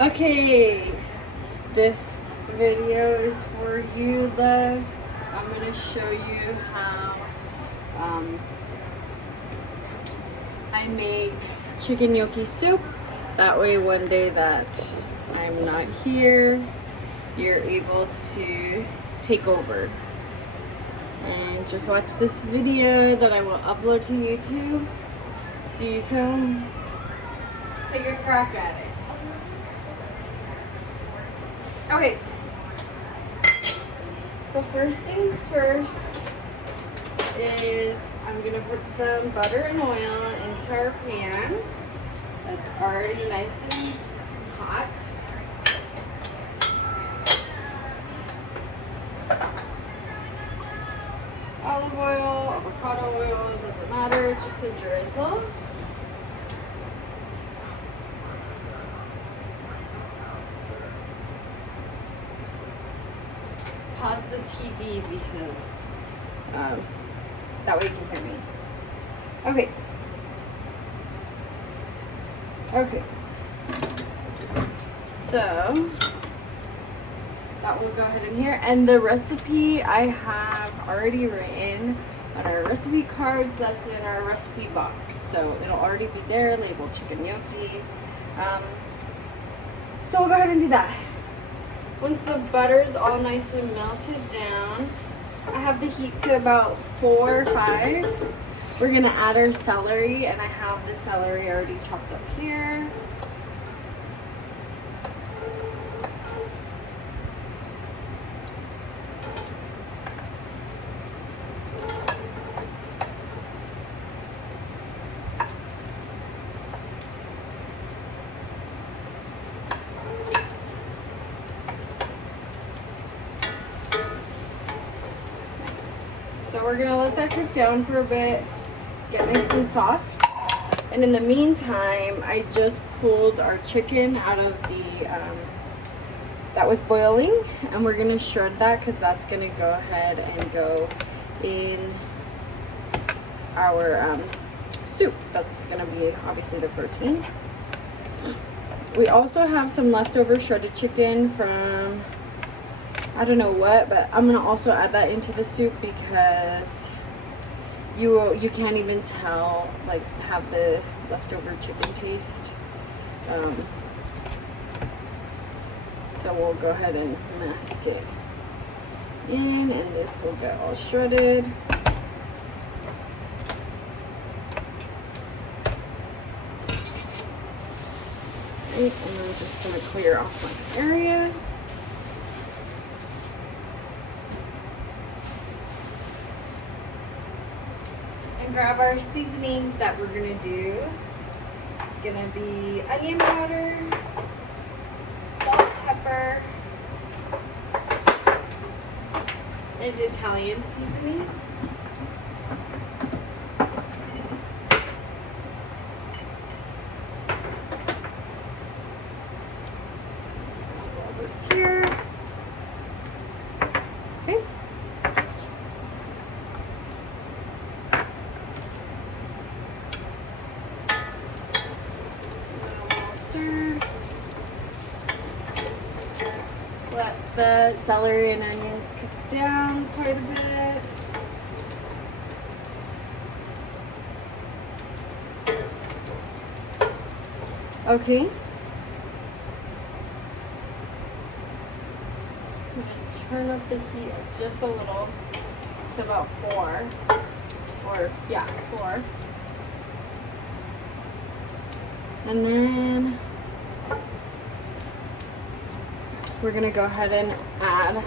Okay, this video is for you, love. I'm gonna show you how I make chicken gnocchi soup. That way one day that I'm not here, you're able to take over. And just watch this video that I will upload to YouTube so you can take a crack at it. Okay, so first things first is I'm gonna put some butter and oil into our pan. That's already nice and hot. Olive oil, avocado oil, doesn't matter, just a drizzle. Pause the TV because that way you can hear me. Okay. Okay. So that will go ahead in here. And the recipe I have already written on our recipe cards. That's in our recipe box. So it'll already be there, labeled chicken gnocchi. So we'll go ahead and do that. Once the butter's all nice and melted down, I have the heat to about 4 or 5. We're gonna add our celery, and I have the celery already chopped up here. So we're gonna let that cook down for a bit, get nice and soft. And in the meantime, I just pulled our chicken out of the, that was boiling, and we're gonna shred that because that's gonna go ahead and go in our soup. That's gonna be obviously the protein. We also have some leftover shredded chicken from I don't know what, but I'm gonna also add that into the soup because you can't even tell, like, have the leftover chicken taste. So we'll go ahead and mask it in, and this will get all shredded. And I'm just gonna clear off my area. Grab our seasonings that we're gonna do. It's gonna be onion powder, salt, pepper, and Italian seasoning. So I'll roll this here. Okay. Let the celery and onions cook down quite a bit. Okay. I'm gonna turn up the heat just a little to about 4. Or, yeah, 4. And then we're gonna go ahead and add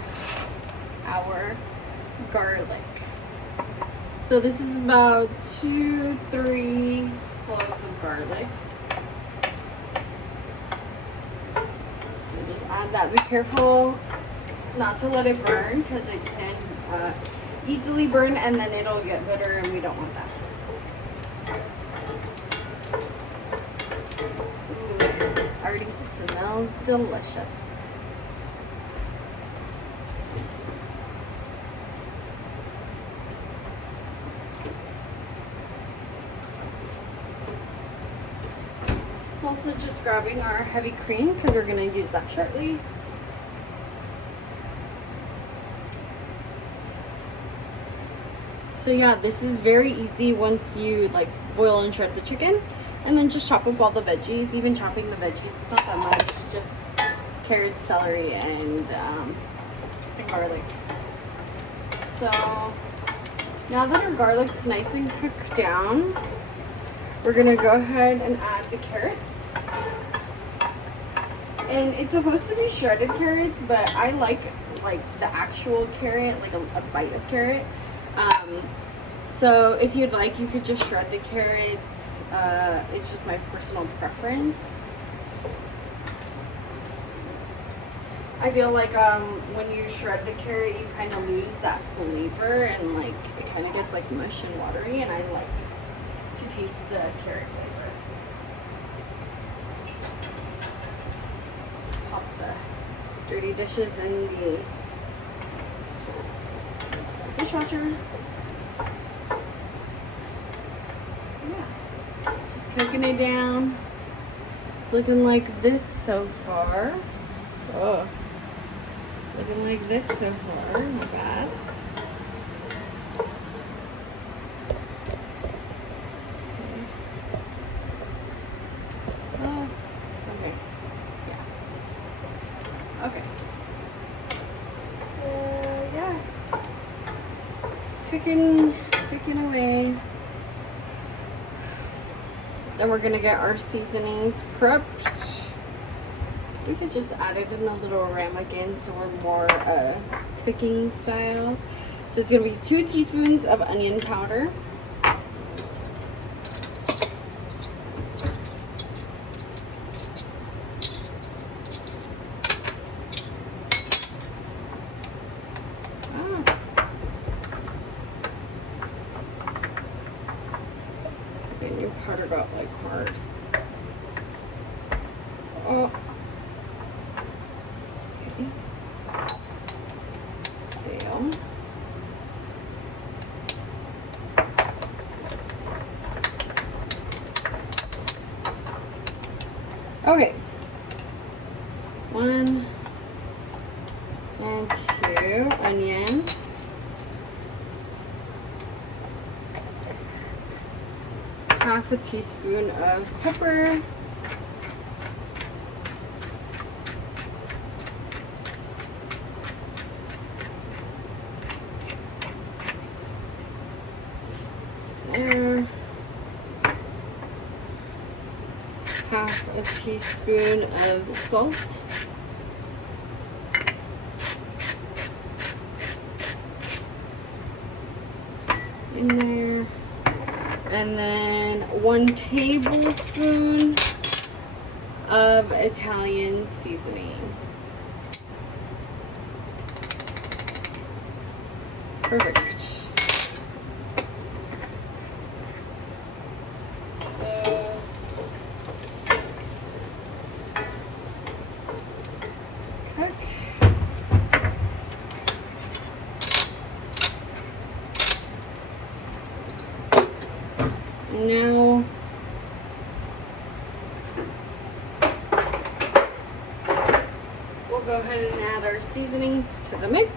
our garlic. So this is about 2-3 cloves of garlic. And just add that. Be careful not to let it burn because it can easily burn and then it'll get bitter, and we don't want that. Ooh, already smells delicious. Also just just grabbing our heavy cream because we're going to use that shortly. So yeah, this is very easy once you like boil and shred the chicken, and then just chop up all the veggies. Even chopping the veggies, it's not that much, just carrots, celery, and garlic. So now that our garlic's nice and cooked down, we're gonna go ahead and add the carrots. And it's supposed to be shredded carrots, but I like the actual carrot, like a bite of carrot. So if you'd like, you could just shred the carrots. It's just my personal preference. I feel like when you shred the carrot, you kind of lose that flavor, and like it kind of gets like mush and watery, and I like to taste the carrot flavor. Just pop the dirty dishes in the dishwasher. Yeah, just cooking it down. It's looking like this so far. Oh, looking like this so far. Not bad. Oh, okay. Yeah. Okay. So yeah, just cooking away. Then we're gonna get our seasonings prepped. We could just add it in a little ramekin so we're more cooking style. So it's gonna be 2 teaspoons of onion powder. And your powder got like hard. Oh. Okay, 1 and 2 onion, half a teaspoon of pepper, there. Half a teaspoon of salt, in there, and then 1 tablespoon of Italian seasoning. Perfect. Now we'll go ahead and add our seasonings to the mix.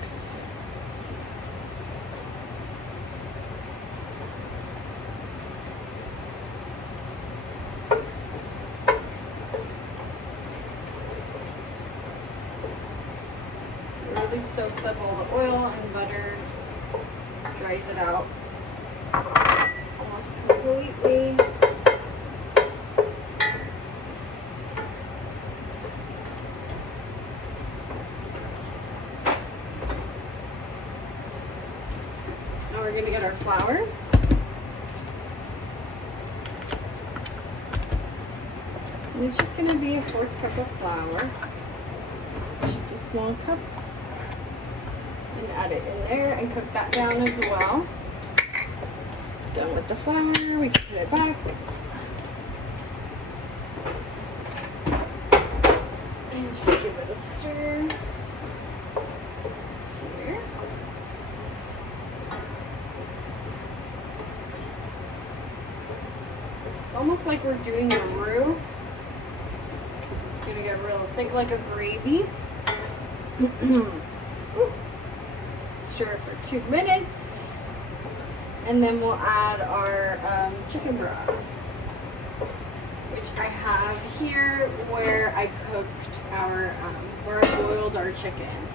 It really soaks up all the oil and butter, dries it out completely. Now we're going to get our flour. And it's just going to be a 1/4 cup of flour. Just a small cup. And add it in there and cook that down as well. Done with the flour, we can put it back. And just give it a stir. Here. It's almost like we're doing a roux. gonna get real thick like a gravy. Stir for 2 minutes. And then we'll add our chicken broth, which I have here where I cooked our, where I boiled our chicken.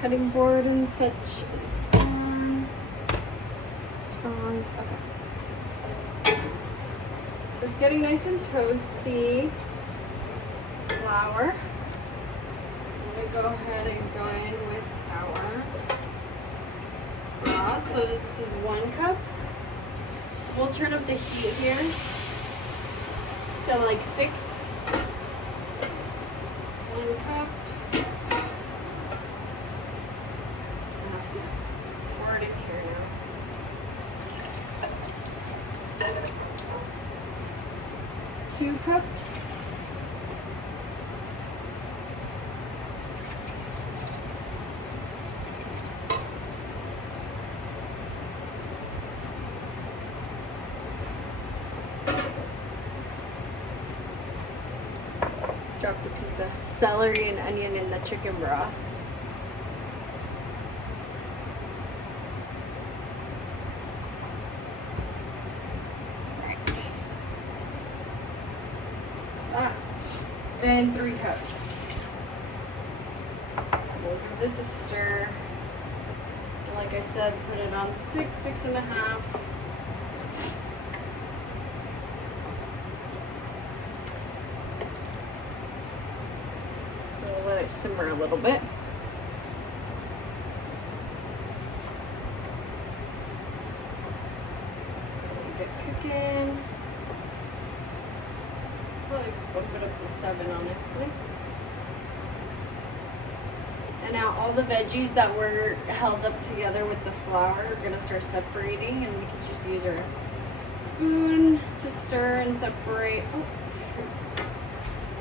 Cutting board and such is on. Okay. So it's getting nice and toasty. Flour. I'm going to go ahead and go in with our broth. So this is 1 cup. We'll turn up the heat here to like 6. 1 cup. I have to pour it in here now. 2 cups. Dropped a piece of celery and onion in the chicken broth. And 3 cups. We'll give this a stir. And like I said, put it on 6.5. We'll let it simmer a little bit. Get cooking. Probably bump it up to 7, honestly. And now all the veggies that were held up together with the flour are gonna start separating, and we can just use our spoon to stir and separate. Oh shoot!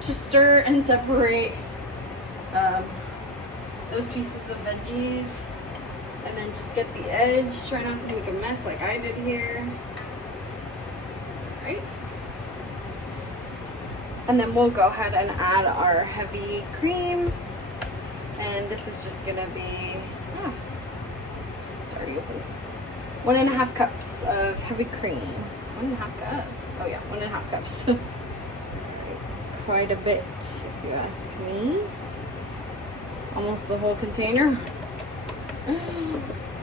To stir and separate those pieces of veggies, and then just get the edge. Try not to make a mess like I did here. All right. And then we'll go ahead and add our heavy cream. And this is just gonna be, it's already open. 1.5 cups of heavy cream. 1.5 cups. Oh yeah, 1.5 cups. Quite a bit, if you ask me. Almost the whole container.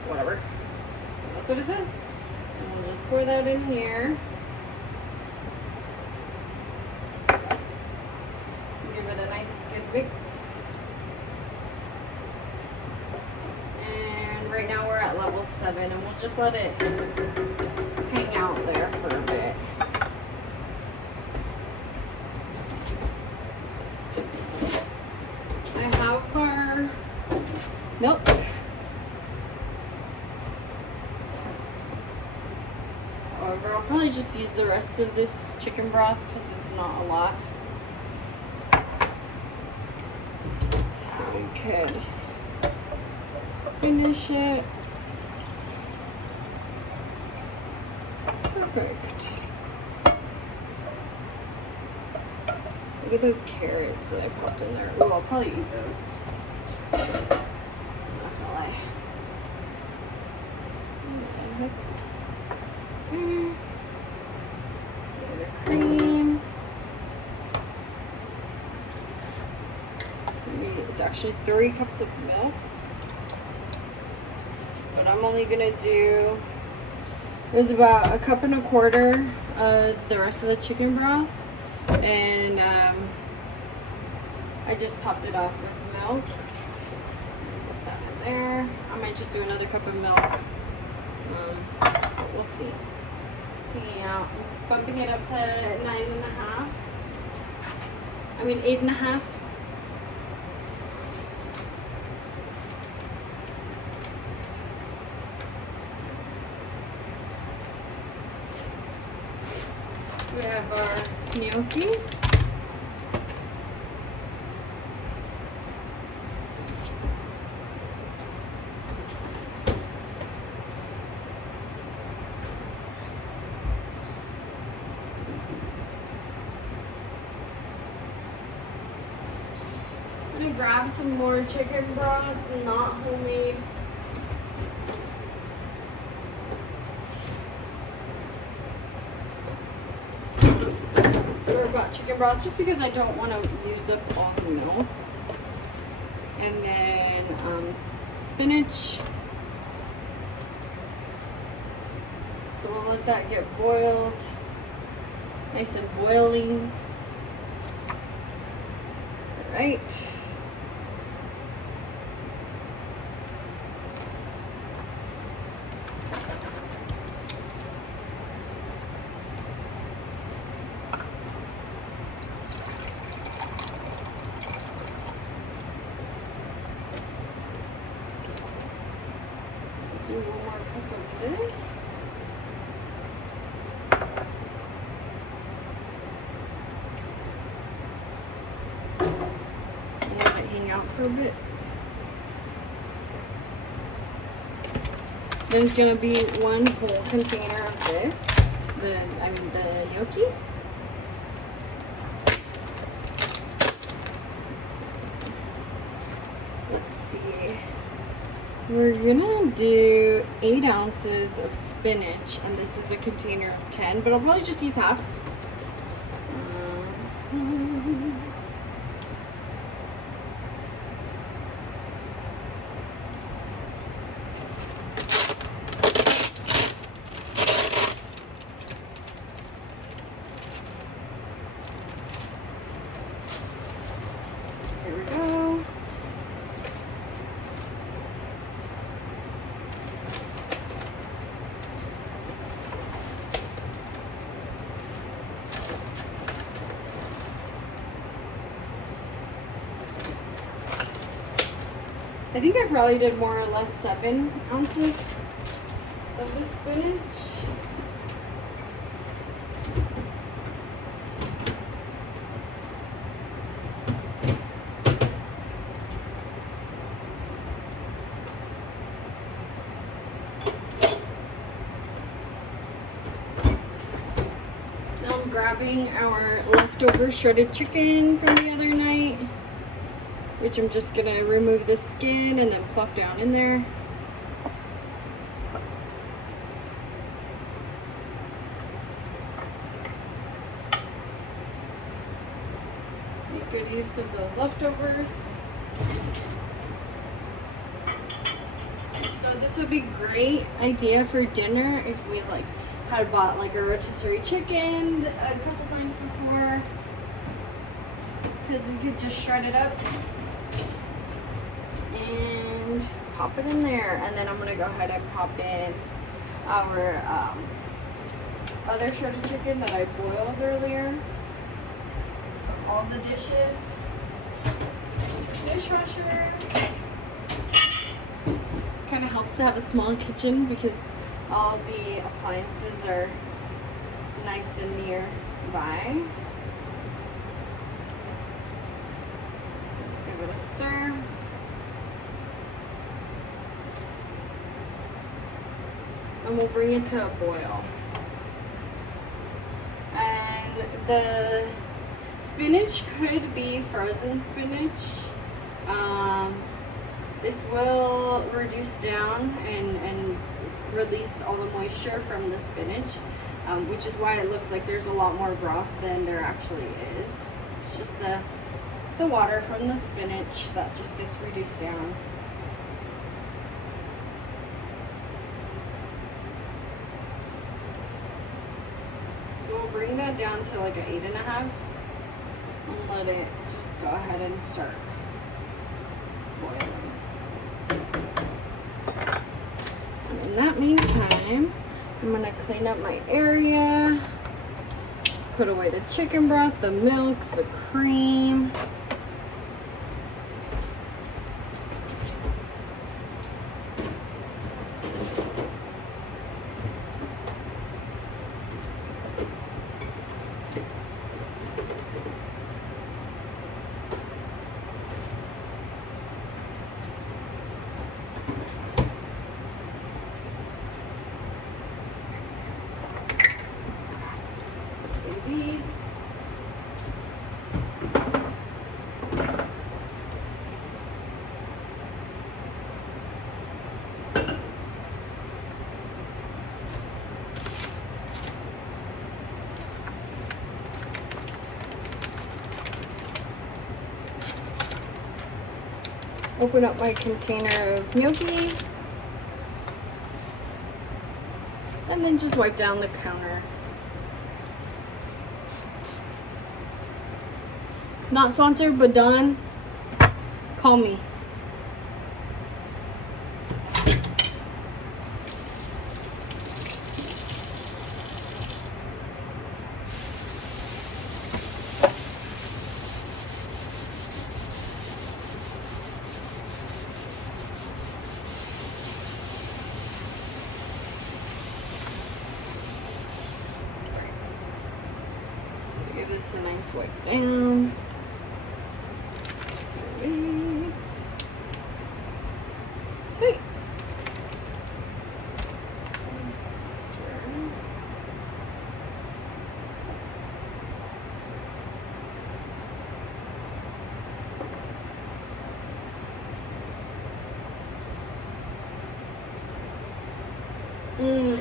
Whatever. That's what it says. And we'll just pour that in here. Give it a nice good mix. And right now we're at level 7, and we'll just let it hang out there for a bit. I have our milk. However, I'll probably just use the rest of this chicken broth because it's not a lot. So we could finish it. Perfect. Look at those carrots that I popped in there. Ooh, I'll probably eat those. I'm not gonna lie. The cream. It's actually 3 cups of milk. But I'm only gonna do, there's about 1.25 cups of the rest of the chicken broth. And I just topped it off with milk. Put that in there. I might just do another cup of milk. But we'll see. Taking out, bumping it up to 9.5. I mean 8.5. We have our gnocchi. grab some more chicken broth, not homemade. Store-bought chicken broth, just because I don't want to use up all the milk. And then spinach. So we'll let that get boiled, nice and boiling. All right. Do one more cup of this. And let it hang out for a bit. Then it's gonna be one whole container of this. The gnocchi. Let's see. We're gonna do 8 ounces of spinach, and this is a container of 10, but I'll probably just use half. Here we go. I think I probably did more or less 7 ounces of the spinach. Now I'm grabbing our leftover shredded chicken from the other night, which I'm just gonna remove the skin and then plop down in there. Make good use of those leftovers. So this would be a great idea for dinner if we had bought like a rotisserie chicken a couple times before, because we could just shred it up and pop it in there. And then I'm gonna go ahead and pop in our other shredded chicken that I boiled earlier. Put all the dishes, dishwasher. Kind of helps to have a small kitchen because all the appliances are nice and nearby. Give it a stir. And we'll bring it to a boil. And the spinach could be frozen spinach. This will reduce down and release all the moisture from the spinach, which is why it looks like there's a lot more broth than there actually is. It's just the water from the spinach that just gets reduced down. So we'll bring that down to like an 8.5 and let it just go ahead and start boiling. And in that meantime, I'm gonna clean up my area, put away the chicken broth, the milk, the cream. Open up my container of gnocchi. And then just wipe down the counter. Not sponsored, but done. Call me. Give this a nice wipe down. Sweet. Sweet.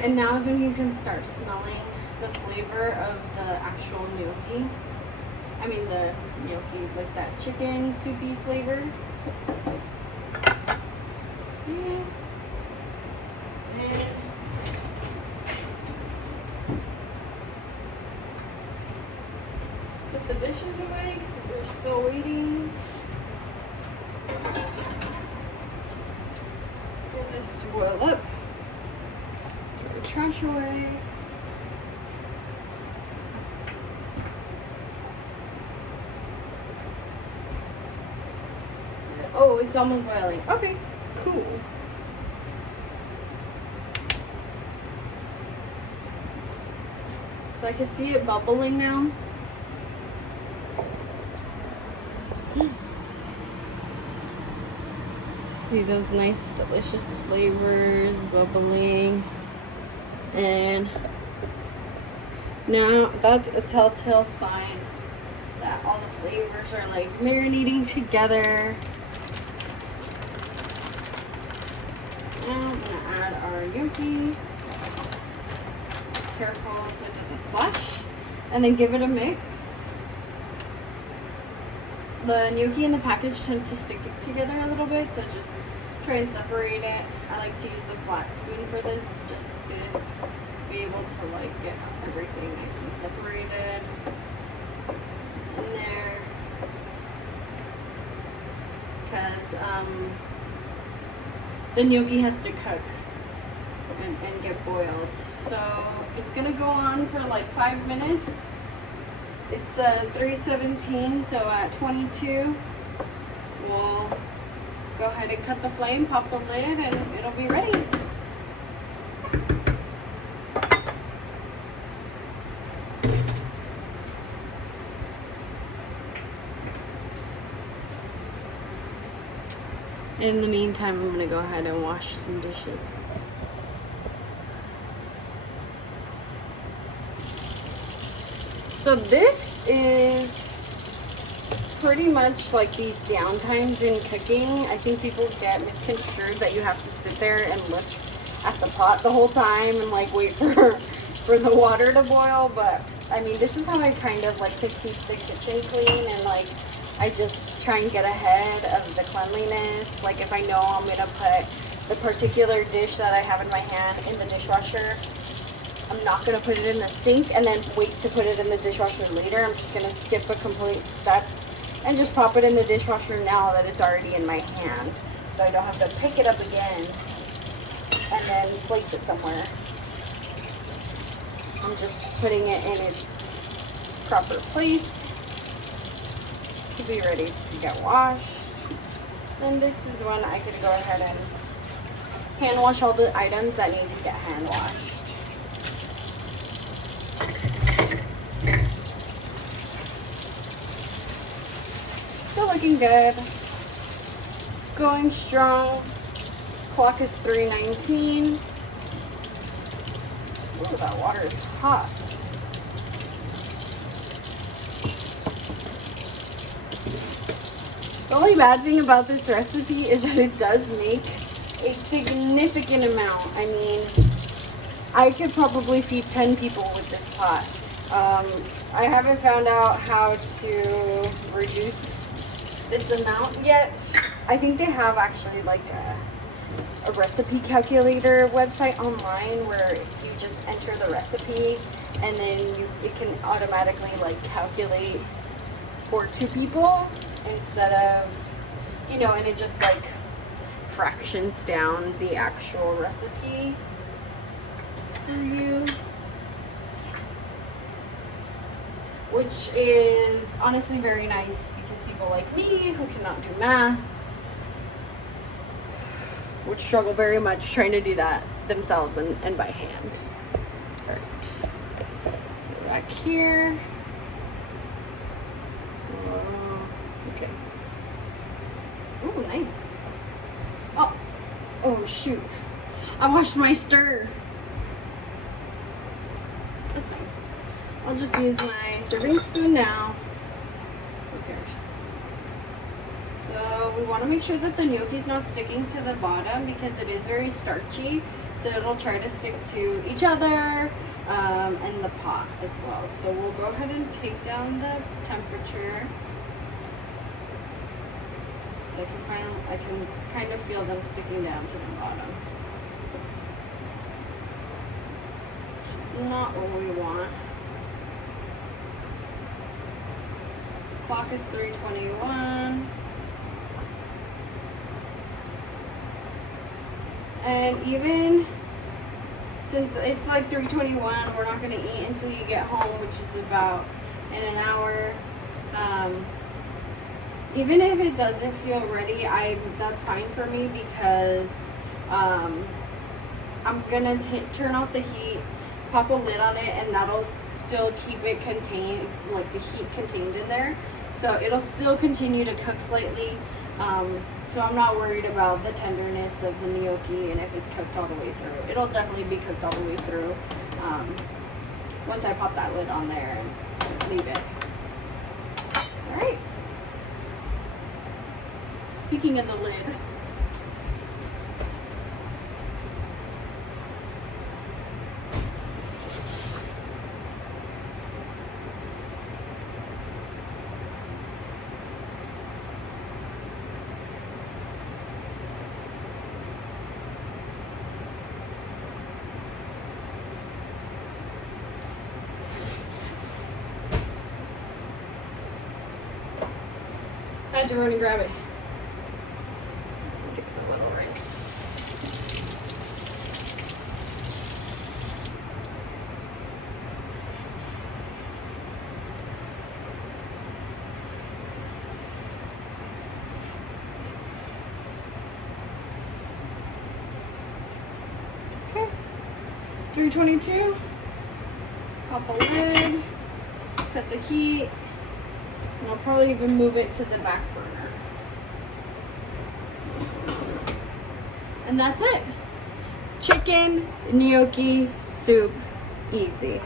And now is when you can start smelling the flavor of the actual gnocchi. I mean the gnocchi, like that chicken soupy flavor. Yeah. And put the dishes away because we're still waiting. Get this to boil up. Throw the trash away. Oh, it's almost boiling. Okay, cool. So I can see it bubbling now. See those nice, delicious flavors bubbling. And now that's a telltale sign that all the flavors are like marinating together. Now I'm gonna add our gnocchi. Careful so it doesn't splash. And then give it a mix. The gnocchi in the package tends to stick together a little bit, so just try and separate it. I like to use the flat spoon for this just to be able to like get everything nice and separated in there. Because the gnocchi has to cook and get boiled. So it's gonna go on for like 5 minutes. It's 317, so at 22 we'll go ahead and cut the flame, pop the lid, and it'll be ready. In the meantime, I'm gonna go ahead and wash some dishes. So this is pretty much like these downtimes in cooking. I think people get misconstrued that you have to sit there and look at the pot the whole time and like wait for the water to boil. But I mean, this is how I kind of like to keep the kitchen clean, and like I just try and get ahead of the cleanliness. Like if I know I'm gonna put the particular dish that I have in my hand in the dishwasher, I'm not gonna put it in the sink and then wait to put it in the dishwasher later. I'm just gonna skip a complete step and just pop it in the dishwasher now that it's already in my hand, so I don't have to pick it up again and then place it somewhere. I'm just putting it in its proper place to be ready to get washed. Then this is when I can go ahead and hand wash all the items that need to get hand washed. Still looking good. Going strong. Clock is 3:19. Ooh, that water is hot. The only bad thing about this recipe is that it does make a significant amount. I mean, I could probably feed 10 people with this pot. I haven't found out how to reduce this amount yet. I think they have actually like a recipe calculator website online where you just enter the recipe and then it can automatically like calculate for 2 people instead of, you know, and it just like fractions down the actual recipe for you, which is honestly very nice because people like me who cannot do math would struggle very much trying to do that themselves and by hand. All right, so back here. Okay. Ooh, nice. Oh shoot. I washed my stir. That's fine. I'll just use my serving spoon now. Who cares? So we want to make sure that the gnocchi is not sticking to the bottom because it is very starchy. So it'll try to stick to each other and the pot as well. So we'll go ahead and take down the temperature. I can kind of feel them sticking down to the bottom. Which is not what we want. Clock is 3:21. And even since it's like 3:21, we're not going to eat until you get home, which is about in an hour. Even if it doesn't feel ready, that's fine for me because I'm gonna turn off the heat, pop a lid on it, and that'll still keep it contained, like the heat contained in there. So it'll still continue to cook slightly. So I'm not worried about the tenderness of the gnocchi and if it's cooked all the way through. It'll definitely be cooked all the way through once I pop that lid on there and leave it. All right. Speaking of the lid, I had to run and grab it. Okay, 322. Pop a lid, cut the heat, and I'll probably even move it to the back burner. And that's it. Chicken gnocchi soup, easy.